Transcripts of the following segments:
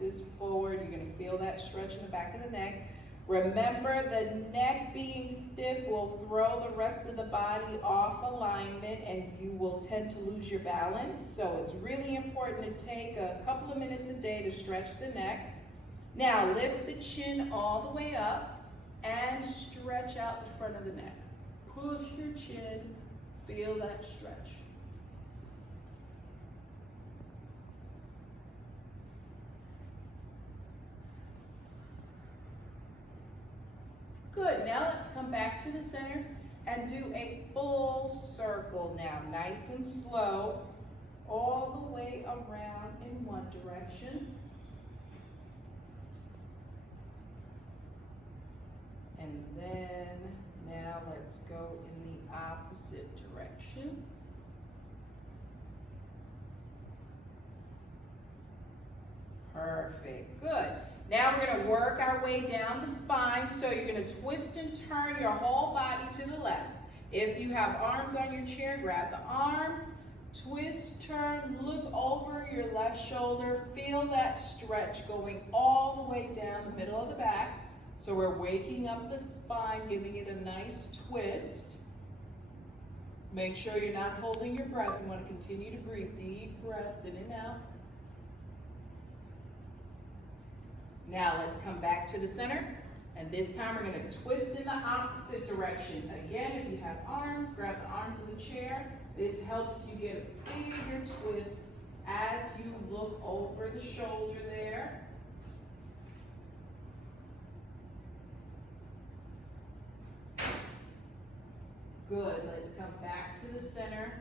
flexes forward. You're gonna feel that stretch in the back of the neck. Remember, the neck being stiff will throw the rest of the body off alignment and you will tend to lose your balance. So it's really important to take a couple of minutes a day to stretch the neck. Now lift the chin all the way up and stretch out the front of the neck. Push your chin, feel that stretch. Good, now let's come back to the center and do a full circle now, nice and slow, all the way around in one direction. And then now let's go in the opposite direction. Perfect, good. Now we're gonna work our way down the spine. So you're gonna twist and turn your whole body to the left. If you have arms on your chair, grab the arms, twist, turn, look over your left shoulder, feel that stretch going all the way down the middle of the back. So we're waking up the spine, giving it a nice twist. Make sure you're not holding your breath. You want to continue to breathe. Deep breaths in and out. Now let's come back to the center. And this time we're going to twist in the opposite direction. Again, if you have arms, grab the arms of the chair. This helps you get a bigger twist as you look over the shoulder there. Good, let's come back to the center.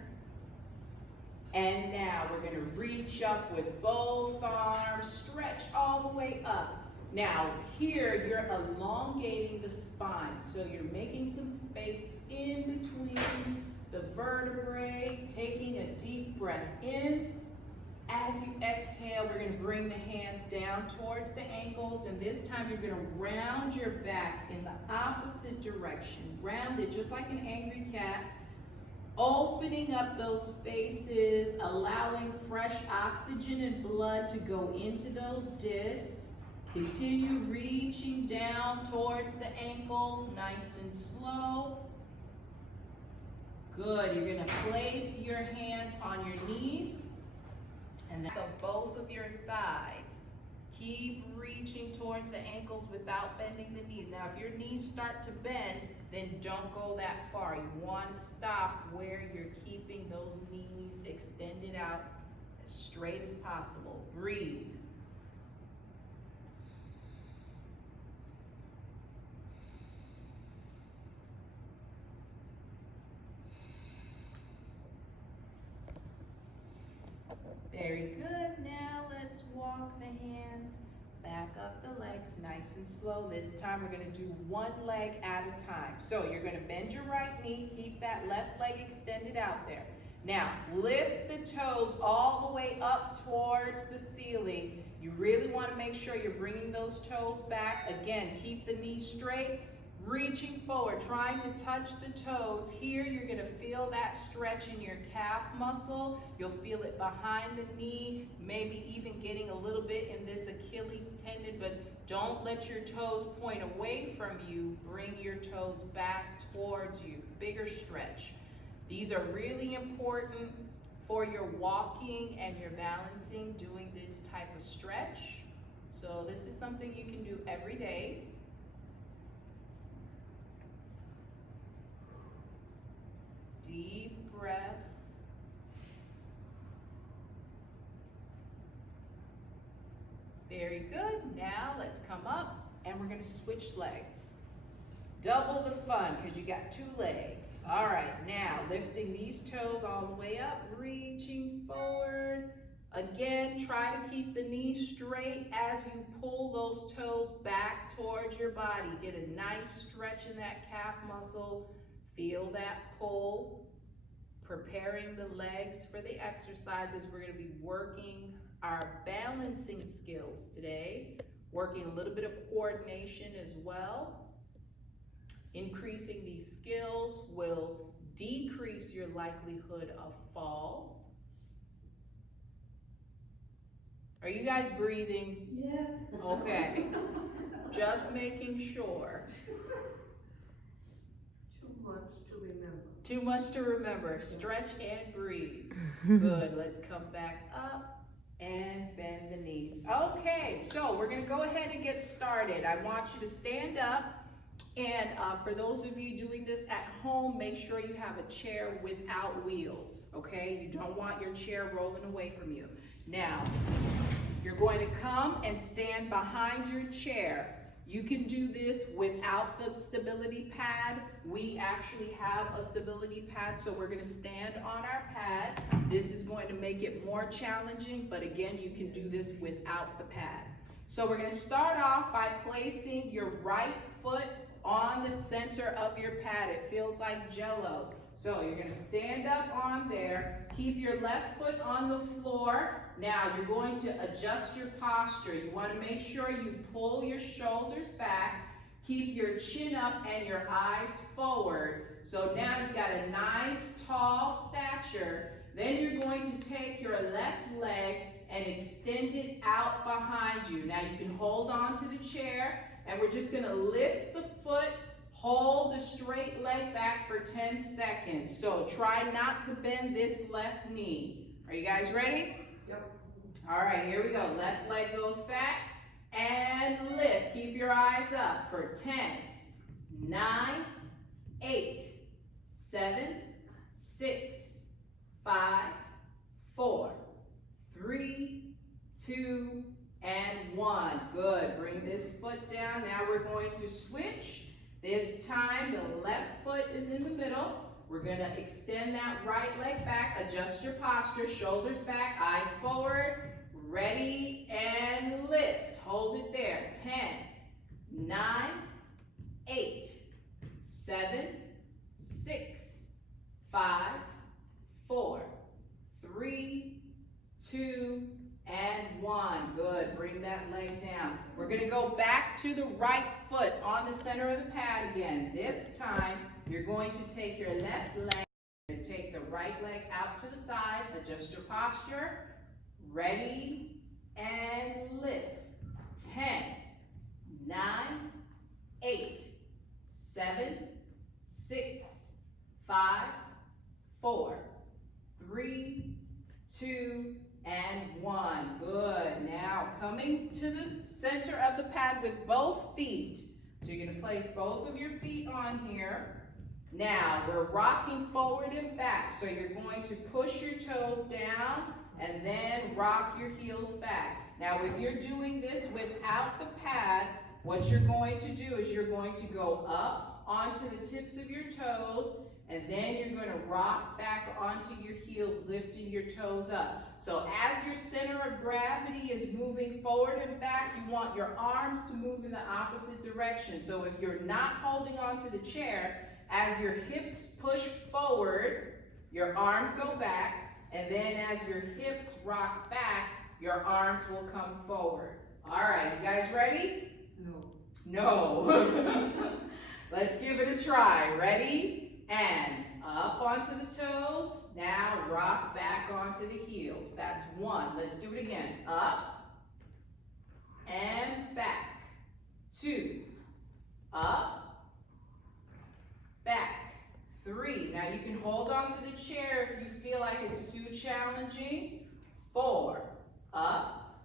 And now we're gonna reach up with both arms, stretch all the way up. Now here, you're elongating the spine. So you're making some space in between the vertebrae, taking a deep breath in. As you exhale, we're gonna bring the hands down towards the ankles, and this time you're gonna round your back in the opposite direction. Round it just like an angry cat, opening up those spaces, allowing fresh oxygen and blood to go into those discs. Continue reaching down towards the ankles, nice and slow. Good, you're gonna place your hands on your knees, and then of both of your thighs. Keep reaching towards the ankles without bending the knees. Now, if your knees start to bend, then don't go that far. You want to stop where you're keeping those knees extended out as straight as possible. Breathe. Very good. Now let's walk the hands back up the legs nice and slow. This time we're going to do one leg at a time. So you're going to bend your right knee, keep that left leg extended out there. Now lift the toes all the way up towards the ceiling. You really want to make sure you're bringing those toes back. Again, keep the knee straight. Reaching forward, trying to touch the toes. Here you're going to feel that stretch in your calf muscle. You'll feel it behind the knee, maybe even getting a little bit in this Achilles tendon, but don't let your toes point away from you. Bring your toes back towards you. Bigger stretch. These are really important for your walking and your balancing, doing this type of stretch. So this is something you can do every day. Deep breaths. Very good. Now let's come up and we're going to switch legs. Double the fun because you got two legs. All right, now lifting these toes all the way up, reaching forward. Again, try to keep the knees straight as you pull those toes back towards your body. Get a nice stretch in that calf muscle. Feel that pull. Preparing the legs for the exercises. We're going to be working our balancing skills today. Working a little bit of coordination as well. Increasing these skills will decrease your likelihood of falls. Are you guys breathing? Yes. Okay. Just making sure. Too much to remember. Too much to remember. Stretch and breathe. Good. Let's come back up and bend the knees. Okay, so we're going to go ahead and get started. I want you to stand up. And for those of you doing this at home, make sure you have a chair without wheels, okay? You don't want your chair rolling away from you. Now, you're going to come and stand behind your chair. You can do this without the stability pad. We actually have a stability pad, so we're going to stand on our pad. This is going to make it more challenging, but again, you can do this without the pad. So we're going to start off by placing your right foot on the center of your pad. It feels like Jell-O. So you're going to stand up on there. Keep your left foot on the floor. Now you're going to adjust your posture. You want to make sure you pull your shoulders back. Keep your chin up and your eyes forward. So now you've got a nice tall stature. Then you're going to take your left leg and extend it out behind you. Now you can hold on to the chair, and we're just going to lift the foot, hold the straight leg back for 10 seconds. So try not to bend this left knee. Are you guys ready? Yep. All right, here we go. Left leg goes back and lift. Keep your eyes up for 10, 9, 8, 7, 6, 5, 4, 3, 2, and 1. Good. Bring this foot down. Now we're going to switch. This time the left foot is in the middle. We're going to extend that right leg back. Adjust your posture. Shoulders back, eyes forward. Ready and lift. Hold it there. 10, 9, 8, 7, 6, 5, 4, 3, 2, and 1. Good. Bring that leg down. We're going to go back to the right foot on the center of the pad again. This time, you're going to take your left leg and take the right leg out to the side. Adjust your posture. Ready and lift. 10, 9, 8, 7, 6, 5, 4, 3, 2, and 1. Good. Now coming to the center of the pad with both feet. So you're going to place both of your feet on here. Now we're rocking forward and back. So you're going to push your toes down and then rock your heels back. Now if you're doing this without the pad, what you're going to do is you're going to go up onto the tips of your toes, and then you're going to rock back onto your heels, lifting your toes up. So as your center of gravity is moving forward and back, you want your arms to move in the opposite direction. So if you're not holding onto the chair, as your hips push forward, your arms go back, and then as your hips rock back, your arms will come forward. All right, you guys ready? No. No. Let's give it a try. Ready? And up onto the toes. Now rock back onto the heels. That's 1. Let's do it again. Up and back. 2. Up, back. 3. Now you can hold onto the chair if you feel like it's too challenging. 4. Up,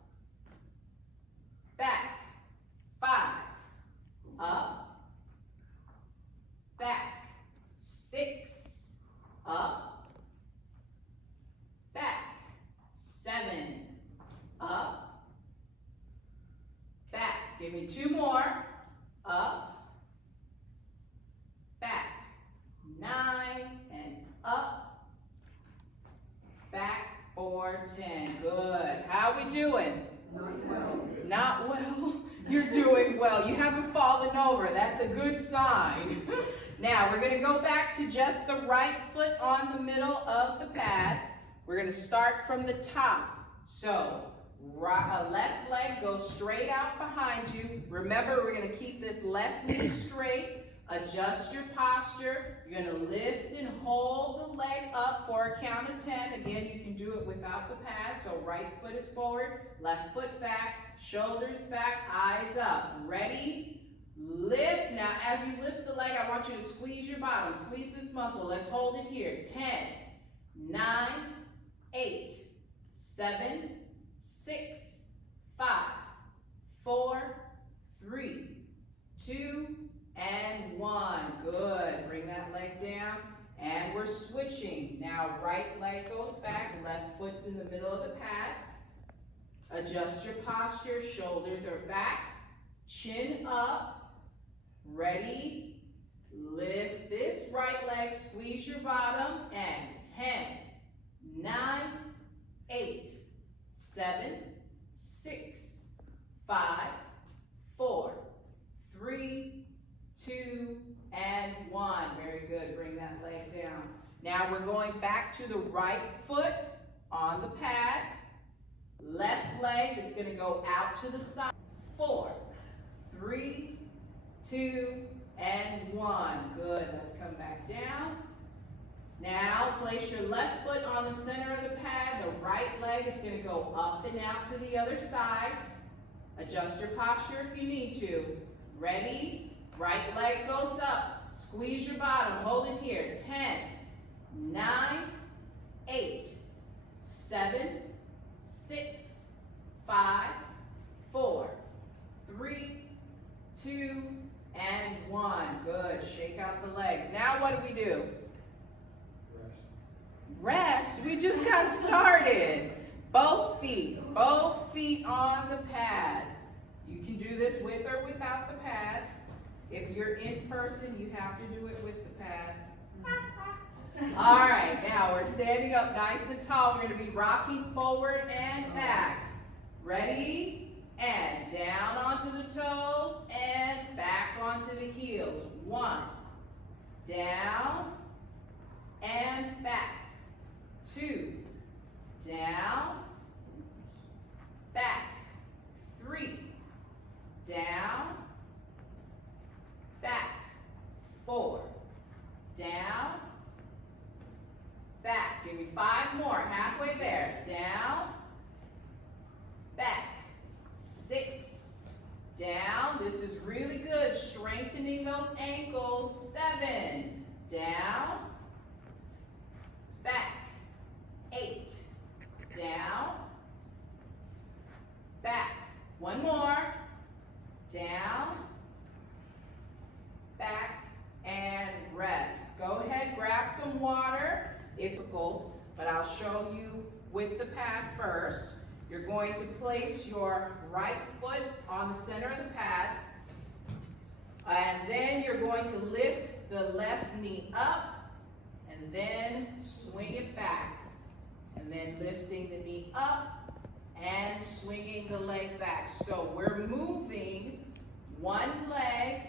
back. 5. Up, back. 6. Up, back. 7. Up, back. Give me 2 more. Up, back. 9 and up, back for 10. Good. How we doing? Not well. Not well? You're doing well. You haven't fallen over. That's a good sign. Now, we're going to go back to just the right foot on the middle of the pad. We're going to start from the top. So, left leg goes straight out behind you. Remember, we're going to keep this left knee straight. Adjust your posture. You're gonna lift and hold the leg up for a count of 10. Again, you can do it without the pad. So right foot is forward, left foot back, shoulders back, eyes up. Ready? Lift. Now, as you lift the leg, I want you to squeeze your bottom. Squeeze this muscle. Let's hold it here. 10, 9, 8, 7, 6, 5, 4, 3, 2, and 1. Good. Bring that leg down. And we're switching. Now, right leg goes back. Left foot's in the middle of the pad. Adjust your posture. Shoulders are back. Chin up. Ready? Lift this right leg. Squeeze your bottom. And 10, 9, 8, 7, 6, 5, 4, 3, 2, and 1. Very good. Bring that leg down. Now we're going back to the right foot on the pad. Left leg is going to go out to the side. 4, 3, 2, and 1. Good. Let's come back down. Now place your left foot on the center of the pad. The right leg is going to go up and out to the other side. Adjust your posture if you need to. Ready? Right leg goes up. Squeeze your bottom. Hold it here. 10, 9, 8, 7, 6, 5, 4, 3, 2, and 1. Good. Shake out the legs. Now what do we do? Rest. We just got started. Both feet on the pad. You can do this with or without the pad. If you're in person, you have to do it with the pad. All right, now we're standing up nice and tall. We're going to be rocking forward and back. Ready? And down onto the toes and back onto the heels. 1, down and back. 2, down, back. 3, down, back. 4, down, back. Give me 5 more, halfway there. Down, back. 6, down. This is really good, strengthening those ankles. 7, down, back. 8, down, back. 1 more, down, back, and rest. Go ahead, grab some water. Difficult, but I'll show you with the pad first. You're going to place your right foot on the center of the pad, and then you're going to lift the left knee up, and then swing it back, and then lifting the knee up, and swinging the leg back. So we're moving one leg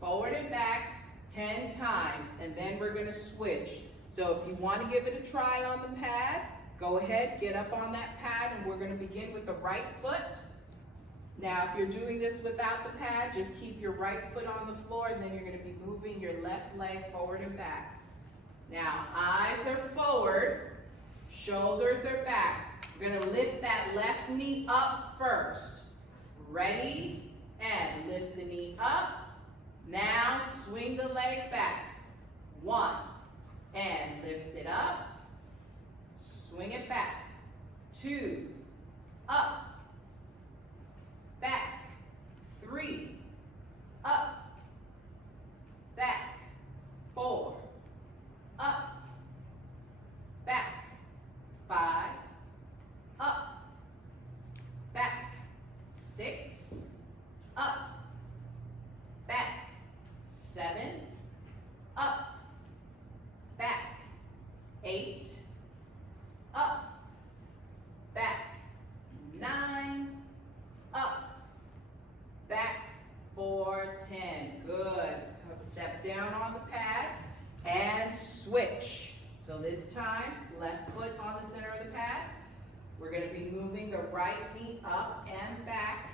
forward and back 10 times, and then we're going to switch. So if you want to give it a try on the pad, go ahead, get up on that pad, and we're going to begin with the right foot. Now, if you're doing this without the pad, just keep your right foot on the floor, and then you're going to be moving your left leg forward and back. Now, eyes are forward, shoulders are back. We're going to lift that left knee up first. Ready? And lift the knee up. Now, swing the leg back. 1, and lift it up. Swing it back. 2, up, back. 3, up, back. 4, up, back. 5, up, back. 6, up, back. 7, up, back. 8, up, back. 9, up, back. 4, 10. Good. Step down on the pad and switch. So this time, left foot on the center of the pad. We're going to be moving the right knee up and back.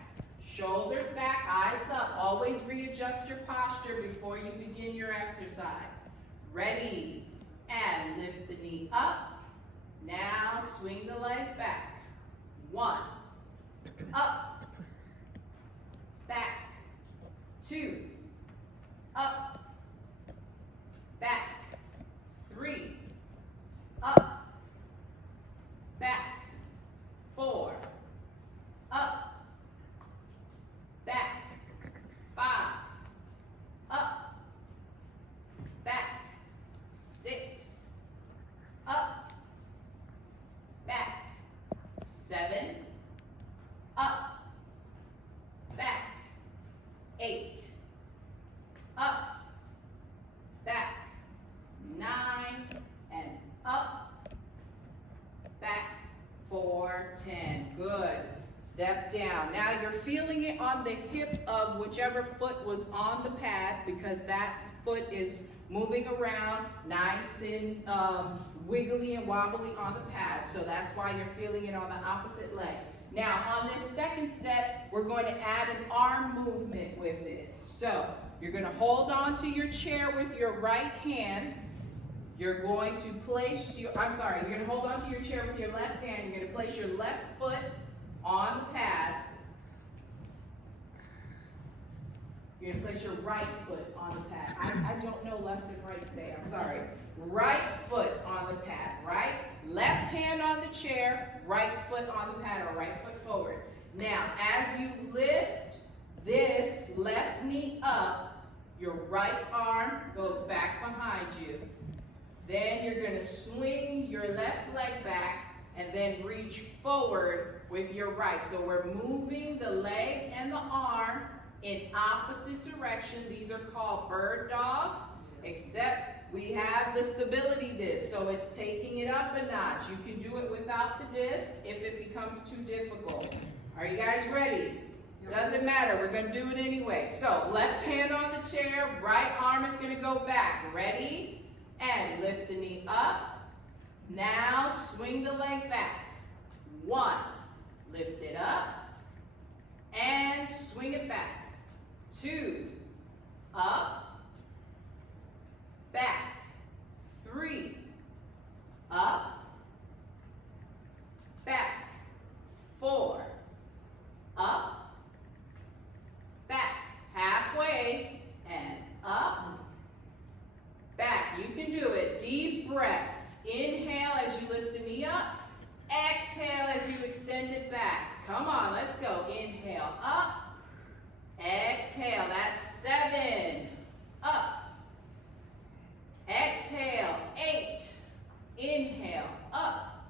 Shoulders back, eyes up. Always readjust your posture before you begin your exercise. Ready, and lift the knee up. Now swing the leg back. 1, up, back, 2, up, back, 3, up, back, 4, up, back, 5, up, back, 6, up, back, 7, up, back, 8, up, back, 9, and up, back, 4, 10. Good. Step down. Now you're feeling it on the hip of whichever foot was on the pad, because that foot is moving around nice and wiggly and wobbly on the pad. So that's why you're feeling it on the opposite leg. Now on this second set, we're going to add an arm movement with it. So you're going to hold on to your chair with your right hand. You're going to place your, you're going to hold on to your chair with your left hand. You're going to place your left foot on the pad. You're going to place your right foot on the pad. I don't know left and right today, I'm sorry. Right foot on the pad, right? Left hand on the chair, right foot on the pad, or right foot forward. Now, as you lift this left knee up, your right arm goes back behind you. Then you're going to swing your left leg back and then reach forward with your right. So we're moving the leg and the arm in opposite direction. These are called bird dogs, except we have the stability disc, so it's taking it up a notch. You can do it without the disc if it becomes too difficult. Are you guys ready? Doesn't matter, we're going to do it anyway. So left hand on the chair, right arm is going to go back. Ready? And lift the knee up. Now swing the leg back. 1, lift it up, and swing it back. 2, up, back. 3, up, back. 4, up, back. Halfway, and up, back. You can do it. Deep breaths. Inhale as you lift the knee up. Exhale as you extend it back. Come on, let's go. Inhale, up. Exhale, that's 7. Up. Exhale, 8. Inhale, up.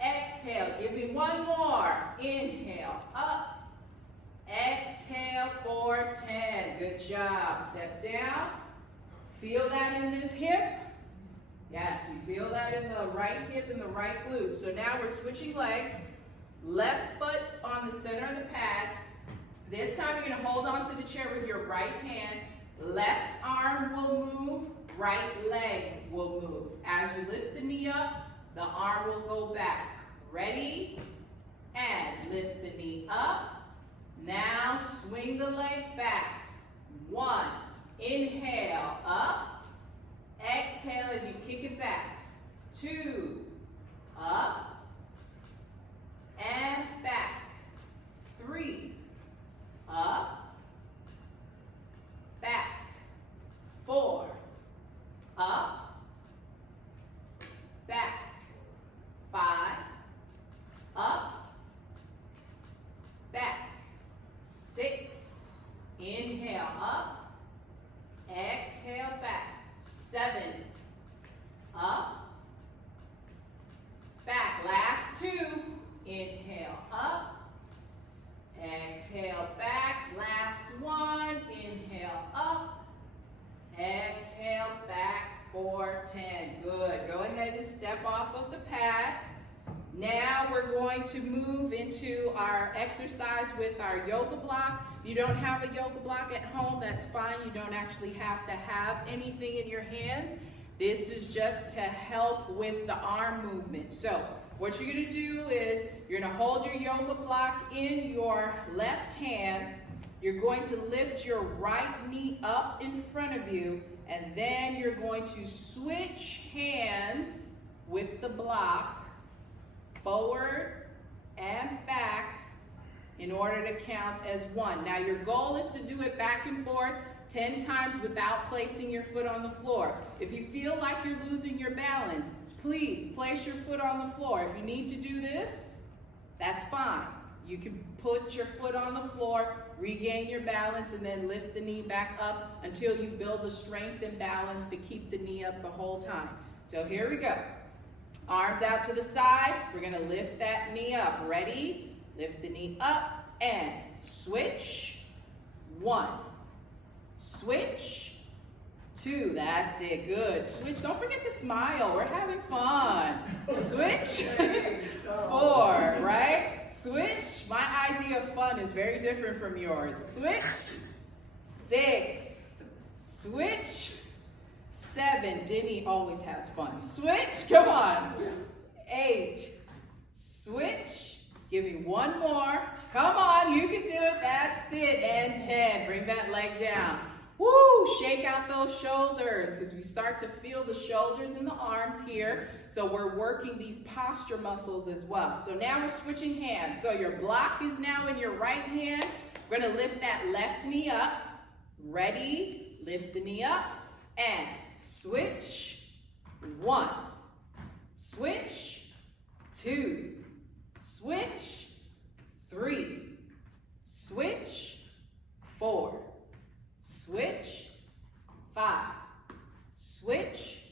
Exhale, give me one more. Inhale, up. Exhale, 4, 10. Good job. Step down. Feel that in this hip? Yes, you feel that in the right hip and the right glute. So now we're switching legs. Left foot on the center of the pad. This time you're going to hold on to the chair with your right hand. Left arm will move, right leg will move. As you lift the knee up, the arm will go back. Ready? And lift the knee up. Now swing the leg back. 1, inhale, up. Exhale as you kick it back. 2, up, and back. 3, up, back. 4, up, back. 5, up, back. 6, inhale, up, exhale, back. 7, up, back. Last 2, inhale, up, exhale, back. Last 1, inhale, up, exhale, back. 4, 10. Good. Go ahead and step off of the pad. Now we're going to move into our exercise with our yoga block. If you don't have a yoga block at home, that's fine. You don't actually have to have anything in your hands. This is just to help with the arm movement. So what you're gonna do is, you're gonna hold your yoga block in your left hand. You're going to lift your right knee up in front of you, and then you're going to switch hands with the block, forward and back, in order to count as one. Now your goal is to do it back and forth 10 times without placing your foot on the floor. If you feel like you're losing your balance, please place your foot on the floor. If you need to do this, that's fine. You can put your foot on the floor, regain your balance, and then lift the knee back up until you build the strength and balance to keep the knee up the whole time. So here we go. Arms out to the side. We're gonna lift that knee up. Ready? Lift the knee up and switch. 1. Switch. 2. That's it. Good. Switch. Don't forget to smile. We're having fun. Switch. 4. Right? Switch. My idea of fun is very different from yours. Switch. 6. Switch. 7. Denny always has fun. Switch. Come on. 8. Switch. Give me one more. Come on, you can do it. That's it. And 10. Bring that leg down. Woo! Shake out those shoulders, because we start to feel the shoulders and the arms here. So we're working these posture muscles as well. So now we're switching hands. So your block is now in your right hand. We're going to lift that left knee up. Ready? Lift the knee up and switch. 1. Switch. 2. Switch. 3. Switch. 4. Switch. 5. Switch.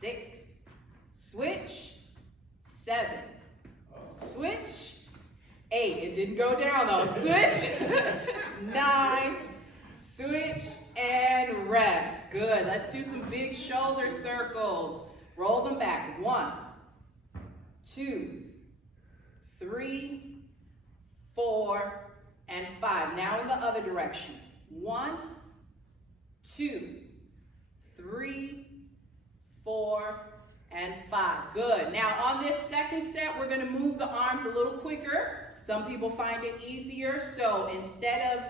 6. Switch. 7. Switch. 8. It didn't go down though. Switch. 9. Switch and rest. Good. Let's do some big shoulder circles. Roll them back. 1, 2, 3, 4, and 5. Now in the other direction. 1, 2, 3, 4, and 5. Good. Now on this second set, we're going to move the arms a little quicker. Some people find it easier. So instead of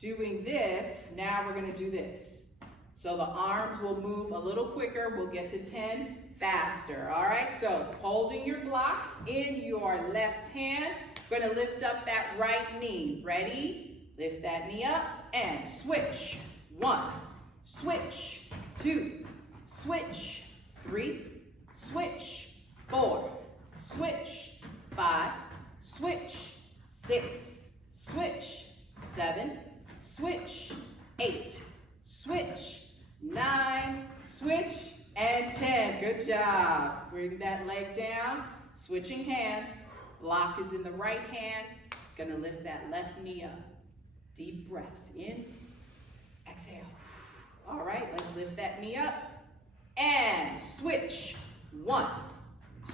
doing this, now we're going to do this. So the arms will move a little quicker. We'll get to 10 faster. All right. So holding your block in your left hand, we're going to lift up that right knee. Ready? Lift that knee up and switch. 1. Switch. 2. Switch. 3. Switch. 4. Switch. 5. Switch. 6. Switch. 7. Switch. 8. Switch. 9. Switch. And 10. Good job. Bring that leg down. Switching hands. Block is in the right hand. Gonna lift that left knee up. Deep breaths in. Exhale. All right, let's lift that knee up. And switch. 1.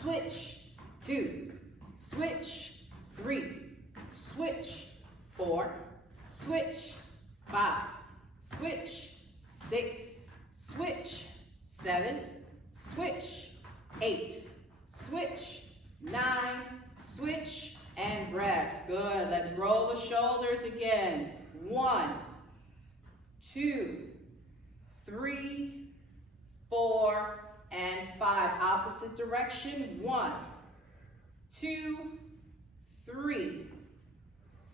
Switch. 2. Switch. 3. Switch. 4. Switch. 5. Switch. 6. Switch. 7. Switch. 8. Switch. 9. Switch. And rest. Good. Let's roll the shoulders again. 1, 2, 3, 4, and 5. Opposite direction. 1, 2, 3,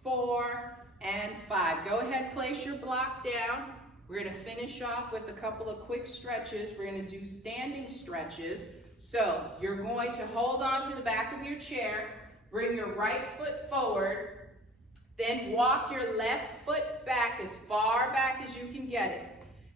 4, and 5. Go ahead, place your block down. We're going to finish off with a couple of quick stretches. We're going to do standing stretches. So you're going to hold on to the back of your chair, bring your right foot forward, then walk your left foot back as far back as you can get it.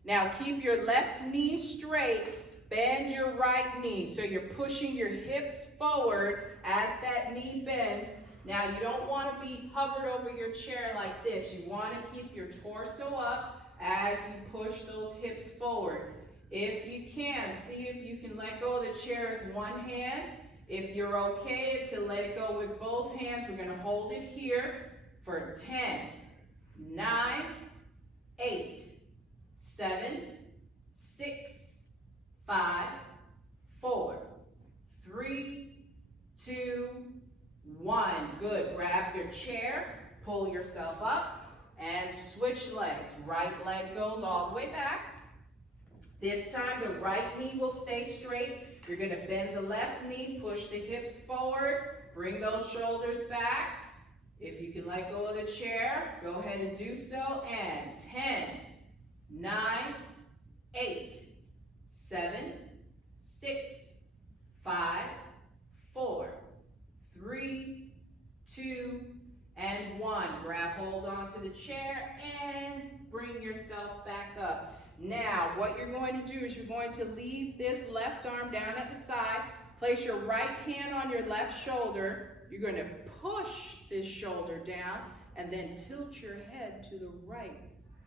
Now keep your left knee straight, bend your right knee. So you're pushing your hips forward as that knee bends. Now you don't want to be hovered over your chair like this. You want to keep your torso up as you push those hips forward. If you can, see if you can let go of the chair with one hand. If you're okay to let it go with both hands, we're going to hold it here for 10, 9, 8, 7, 6, 5, 4, 3, 2, chair, pull yourself up, and switch legs. Right leg goes all the way back. This time the right knee will stay straight. You're gonna bend the left knee, push the hips forward, bring those shoulders back. If you can let go of the chair, go ahead and do so. And 10, 9, 8, 7, 6, 5, 4, 3, 2, and 1. Grab hold onto the chair and bring yourself back up. Now, what you're going to do is you're going to leave this left arm down at the side. Place your right hand on your left shoulder. You're going to push this shoulder down and then tilt your head to the right.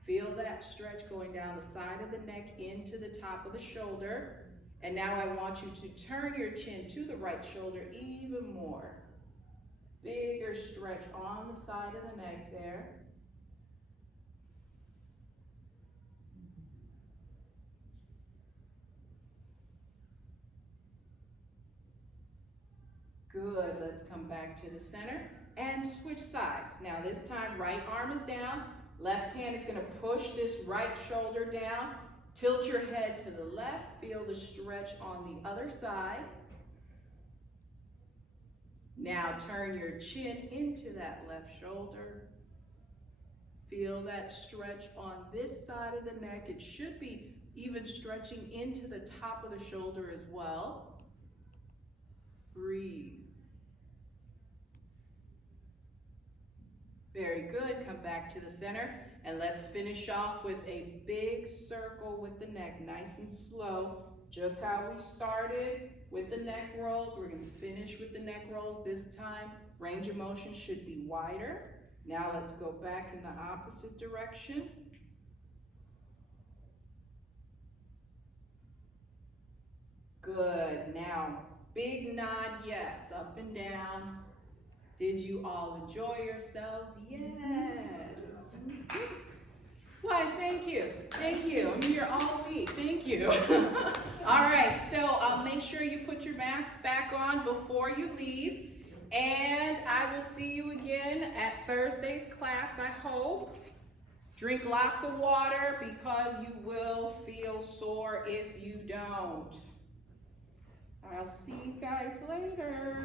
Feel that stretch going down the side of the neck into the top of the shoulder. And now I want you to turn your chin to the right shoulder even more. Bigger stretch on the side of the neck there. Good, let's come back to the center and switch sides. Now this time, right arm is down, left hand is gonna push this right shoulder down, tilt your head to the left, feel the stretch on the other side. Now turn your chin into that left shoulder. Feel that stretch on this side of the neck. It should be even stretching into the top of the shoulder as well. Breathe. Very good, come back to the center and let's finish off with a big circle with the neck, nice and slow. Just how we started with the neck rolls, we're gonna finish with the neck rolls this time. Range of motion should be wider. Now let's go back in the opposite direction. Good, now big nod, yes, up and down. Did you all enjoy yourselves? Yes. Why, thank you. Thank you. I'm here all week. Thank you. All right, so make sure you put your masks back on before you leave. And I will see you again at Thursday's class, I hope. Drink lots of water because you will feel sore if you don't. I'll see you guys later.